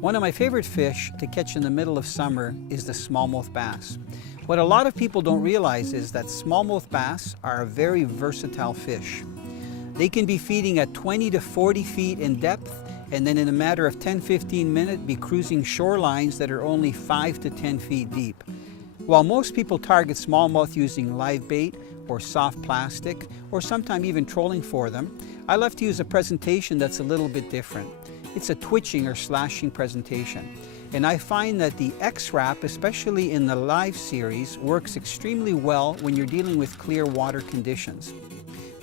One of my favorite fish to catch in the middle of summer is the smallmouth bass. What a lot of people don't realize is that smallmouth bass are a very versatile fish. They can be feeding at 20 to 40 feet in depth, and then in a matter of 10-15 minutes be cruising shorelines that are only 5 to 10 feet deep. While most people target smallmouth using live bait or soft plastic, or sometimes even trolling for them, I love to use a presentation that's a little bit different. It's a twitching or slashing presentation. And I find that the X-Wrap, especially in the live series, works extremely well when you're dealing with clear water conditions.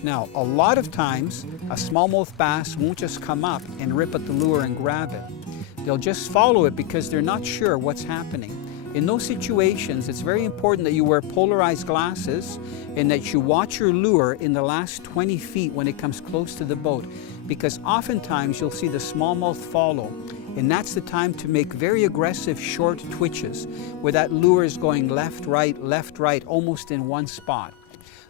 Now, a lot of times, a smallmouth bass won't just come up and rip at the lure and grab it. They'll just follow it because they're not sure what's happening. In those situations, it's very important that you wear polarized glasses and that you watch your lure in the last 20 feet when it comes close to the boat, because oftentimes you'll see the smallmouth follow, and that's the time to make very aggressive short twitches where that lure is going left, right, almost in one spot.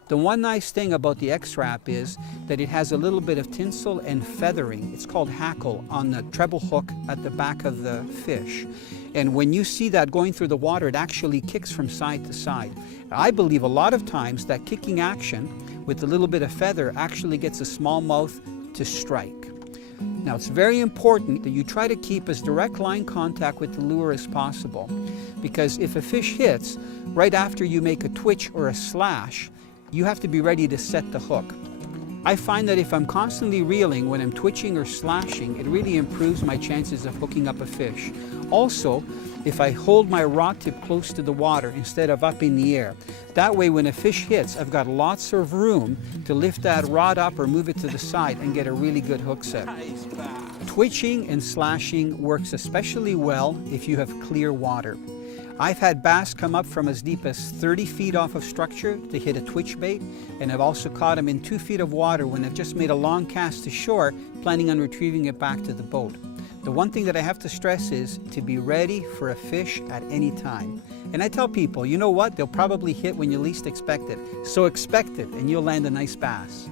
The one nice thing about the X-Wrap is that it has a little bit of tinsel and feathering. It's called hackle on the treble hook at the back of the fish. And when you see that going through the water, it actually kicks from side to side. I believe a lot of times that kicking action with a little bit of feather actually gets a smallmouth to strike. Now, it's very important that you try to keep as direct line contact with the lure as possible, because if a fish hits right after you make a twitch or a slash, you have to be ready to set the hook. I find that if I'm constantly reeling when I'm twitching or slashing, it really improves my chances of hooking up a fish. Also, if I hold my rod tip close to the water instead of up in the air, that way when a fish hits, I've got lots of room to lift that rod up or move it to the side and get a really good hook set. Twitching and slashing works especially well if you have clear water. I've had bass come up from as deep as 30 feet off of structure to hit a twitch bait, and I've also caught them in 2 feet of water when I've just made a long cast to shore, planning on retrieving it back to the boat. The one thing that I have to stress is to be ready for a fish at any time. And I tell people, you know what? They'll probably hit when you least expect it. So expect it, and you'll land a nice bass.